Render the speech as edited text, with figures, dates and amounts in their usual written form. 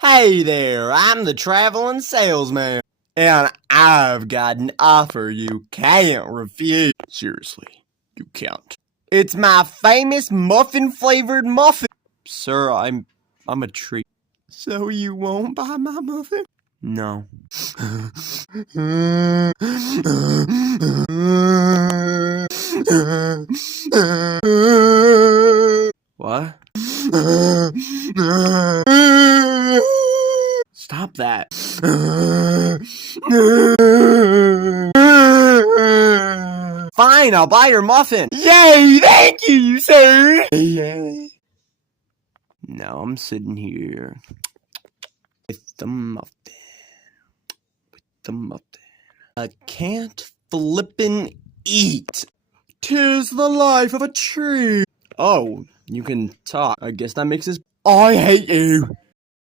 Hey there, I'm the traveling salesman, and I've got an offer you can't refuse. Seriously, you can't. It's my famous muffin-flavored muffin. Sir, I'm a treat. So you won't buy my muffin? No. What? Stop that. Fine, I'll buy your muffin. Yay, thank you, sir. Now I'm sitting here with the muffin. I can't flippin' eat. 'Tis the life of a tree. Oh, you can talk. I guess that makes us. I hate you.